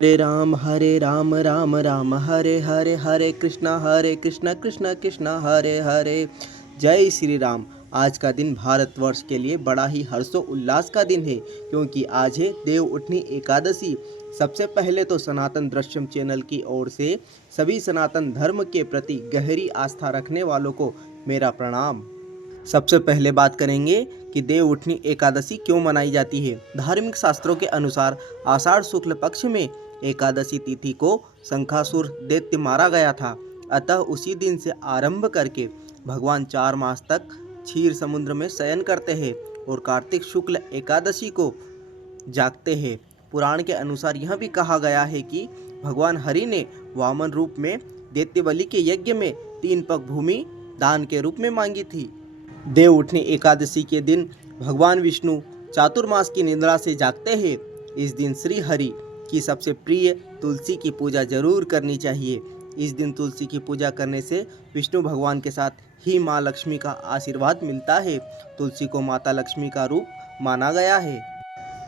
हरे राम राम राम हरे हरे, हरे कृष्णा कृष्ण कृष्ण हरे हरे। जय श्री राम। आज का दिन भारतवर्ष के लिए बड़ा ही हर्षो उल्लास का दिन है, क्योंकि आज है देव उठनी एकादशी। सबसे पहले तो सनातन दृश्यम चैनल की ओर से सभी सनातन धर्म के प्रति गहरी आस्था रखने वालों को मेरा प्रणाम। सबसे पहले बात करेंगे कि देव उठनी एकादशी क्यों मनाई जाती है। धार्मिक शास्त्रों के अनुसार आषाढ़ शुक्ल पक्ष में एकादशी तिथि को शंखासुर दैत्य मारा गया था। अतः उसी दिन से आरंभ करके भगवान 4 मास तक क्षीर समुद्र में शयन करते हैं और कार्तिक शुक्ल एकादशी को जागते हैं। पुराण के अनुसार यह भी कहा गया है कि भगवान हरि ने वामन रूप में दैत्य बलि के यज्ञ में 3 पग भूमि दान के रूप में मांगी थी। देव उठनी एकादशी के दिन भगवान विष्णु चातुर्मास की निद्रा से जागते हैं। इस दिन श्री हरि की सबसे प्रिय तुलसी की पूजा जरूर करनी चाहिए। इस दिन तुलसी की पूजा करने से विष्णु भगवान के साथ ही माँ लक्ष्मी का आशीर्वाद मिलता है। तुलसी को माता लक्ष्मी का रूप माना गया है।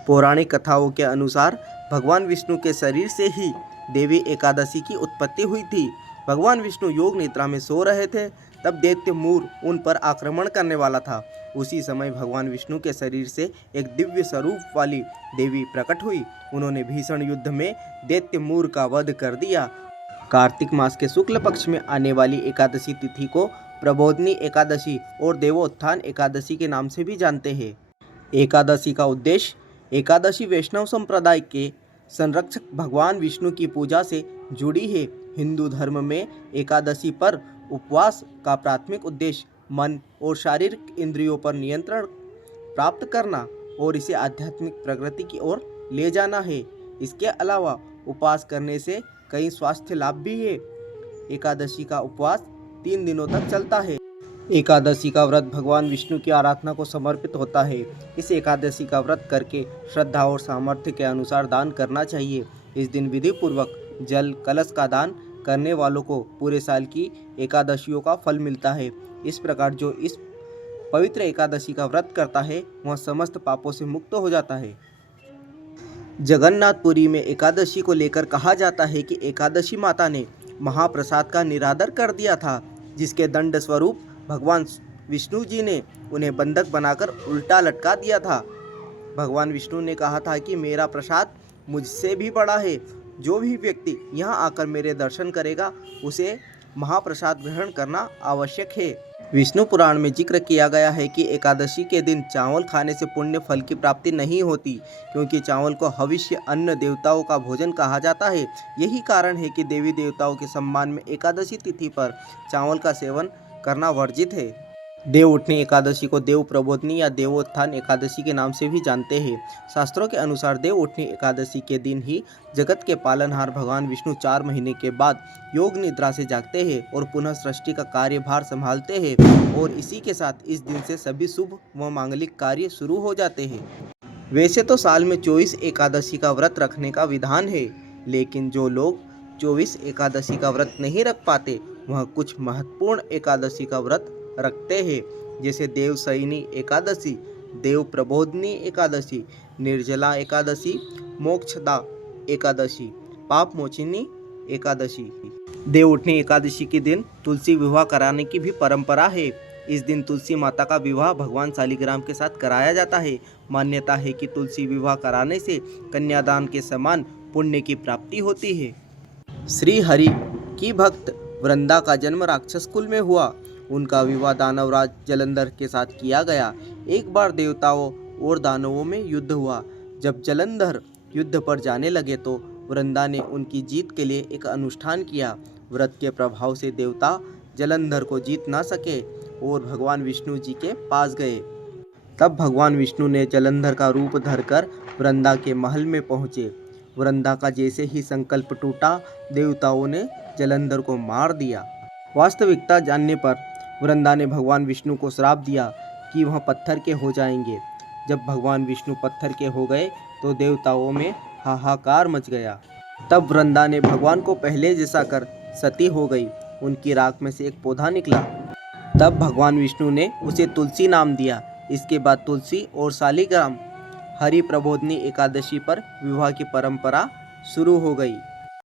पौराणिक कथाओं के अनुसार भगवान विष्णु के शरीर से ही देवी एकादशी की उत्पत्ति हुई थी। भगवान विष्णु योग निद्रा में सो रहे थे, तब दैत्य मूर उन पर आक्रमण करने वाला था। उसी समय भगवान विष्णु के शरीर से एक दिव्य स्वरूप वाली देवी प्रकट हुई। उन्होंने भीषण युद्ध में दैत्य मूर का वध कर दिया। कार्तिक मास के शुक्ल पक्ष में आने वाली एकादशी तिथि को प्रबोधनी एकादशी और देवोत्थान एकादशी के नाम से भी जानते हैं। एकादशी का उद्देश्य एकादशी वैष्णव संप्रदाय के संरक्षक भगवान विष्णु की पूजा से जुड़ी है। हिंदू धर्म में एकादशी पर उपवास का प्राथमिक उद्देश्य मन और शारीरिक इंद्रियों पर नियंत्रण प्राप्त करना और इसे आध्यात्मिक प्रगति की ओर ले जाना है। इसके अलावा उपवास करने से कई स्वास्थ्य लाभ भी है। एकादशी का उपवास 3 दिनों तक चलता है। एकादशी का व्रत भगवान विष्णु की आराधना को समर्पित होता है। इस एकादशी का व्रत करके श्रद्धा और सामर्थ्य के अनुसार दान करना चाहिए। इस दिन विधि पूर्वक जल कलश का दान करने वालों को पूरे साल की एकादशियों का फल मिलता है। इस प्रकार जो इस पवित्र एकादशी का व्रत करता है वह समस्त पापों से मुक्त हो जाता है। जगन्नाथपुरी में एकादशी को लेकर कहा जाता है कि एकादशी माता ने महाप्रसाद का निरादर कर दिया था, जिसके दंड स्वरूप भगवान विष्णु जी ने उन्हें बंधक बनाकर उल्टा लटका दिया था। भगवान विष्णु ने कहा था कि मेरा प्रसाद मुझसे भी बड़ा है। जो भी व्यक्ति यहाँ आकर मेरे दर्शन करेगा उसे महाप्रसाद ग्रहण करना आवश्यक है। विष्णु पुराण में जिक्र किया गया है कि एकादशी के दिन चावल खाने से पुण्य फल की प्राप्ति नहीं होती, क्योंकि चावल को हविष्य अन्न देवताओं का भोजन कहा जाता है। यही कारण है कि देवी देवताओं के सम्मान में एकादशी तिथि पर चावल का सेवन करना वर्जित है। देव उठनी एकादशी को देव प्रबोधनी या देवोत्थान एकादशी के नाम से भी जानते हैं। शास्त्रों के अनुसार देव उठनी एकादशी के दिन ही जगत के पालनहार भगवान विष्णु 4 महीने के बाद योग निद्रा से जागते हैं और पुनः सृष्टि का कार्यभार संभालते हैं, और इसी के साथ इस दिन से सभी शुभ व मांगलिक कार्य शुरू हो जाते हैं। वैसे तो साल में 24 एकादशी का व्रत रखने का विधान है, लेकिन जो लोग 24 एकादशी का व्रत नहीं रख पाते वह कुछ महत्वपूर्ण एकादशी का व्रत रखते हैं, जैसे देवशयनी एकादशी, देव प्रबोधनी एकादशी, निर्जला एकादशी, मोक्षदा एकादशी, पाप मोचिनी एकादशी। देव उठनी एकादशी के दिन तुलसी विवाह कराने की भी परंपरा है। इस दिन तुलसी माता का विवाह भगवान शालिग्राम के साथ कराया जाता है। मान्यता है कि तुलसी विवाह कराने से कन्यादान के समान पुण्य की प्राप्ति होती है। श्री हरि की भक्त वृंदा का जन्म राक्षस कुल में हुआ। उनका विवाह दानवराज जलंधर के साथ किया गया। एक बार देवताओं और दानवों में युद्ध हुआ। जब जलंधर युद्ध पर जाने लगे तो वृंदा ने उनकी जीत के लिए एक अनुष्ठान किया। व्रत के प्रभाव से देवता जलंधर को जीत ना सके और भगवान विष्णु जी के पास गए। तब भगवान विष्णु ने जलंधर का रूप धरकर वृंदा के महल में पहुँचे। वृंदा का जैसे ही संकल्प टूटा, देवताओं ने जलंधर को मार दिया। वास्तविकता जानने पर वृंदा ने भगवान विष्णु को श्राप दिया कि वह पत्थर के हो जाएंगे। जब भगवान विष्णु पत्थर के हो गए तो देवताओं में हाहाकार मच गया। तब वृंदा ने भगवान को पहले जैसा कर सती हो गई। उनकी राख में से एक पौधा निकला। तब भगवान विष्णु ने उसे तुलसी नाम दिया। इसके बाद तुलसी और शालिग्राम हरि प्रबोधनी एकादशी पर विवाह की परंपरा शुरू हो गई।